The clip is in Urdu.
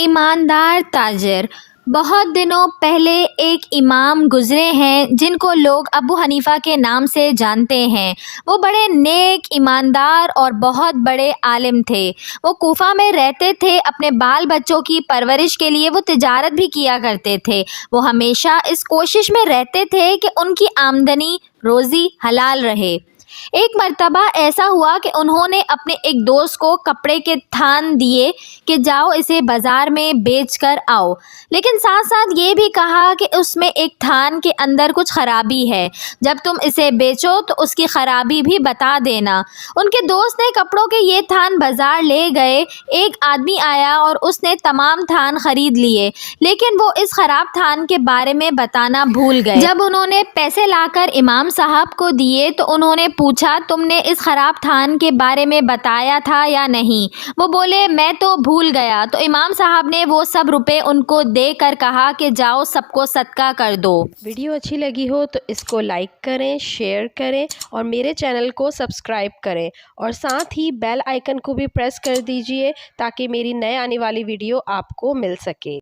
ایماندار تاجر۔ بہت دنوں پہلے ایک امام گزرے ہیں جن کو لوگ ابو حنیفہ کے نام سے جانتے ہیں۔ وہ بڑے نیک، ایماندار اور بہت بڑے عالم تھے۔ وہ کوفہ میں رہتے تھے۔ اپنے بال بچوں کی پرورش کے لیے وہ تجارت بھی کیا کرتے تھے۔ وہ ہمیشہ اس کوشش میں رہتے تھے کہ ان کی آمدنی روزی حلال رہے۔ ایک مرتبہ ایسا ہوا کہ انہوں نے اپنے ایک دوست کو کپڑے کے تھان دیے کہ جاؤ اسے بازار میں بیچ کر آؤ، لیکن ساتھ ساتھ یہ بھی کہا کہ اس میں ایک تھان کے اندر کچھ خرابی ہے، جب تم اسے بیچو تو اس کی خرابی بھی بتا دینا۔ ان کے دوست نے کپڑوں کے یہ تھان بازار لے گئے۔ ایک آدمی آیا اور اس نے تمام تھان خرید لیے، لیکن وہ اس خراب تھان کے بارے میں بتانا بھول گئے۔ جب انہوں نے پیسے لا کر امام صاحب کو دیے تو انہوں نے پوچھا تم نے اس خراب تھان کے بارے میں بتایا تھا یا نہیں؟ وہ بولے میں تو بھول گیا۔ تو امام صاحب نے وہ سب روپے ان کو دے کر کہا کہ جاؤ سب کو صدقہ کر دو۔ ویڈیو اچھی لگی ہو تو اس کو لائک کریں، شیئر کریں اور میرے چینل کو سبسکرائب کریں اور ساتھ ہی بیل آئیکن کو بھی پریس کر دیجئے تاکہ میری نئے آنے والی ویڈیو آپ کو مل سکے۔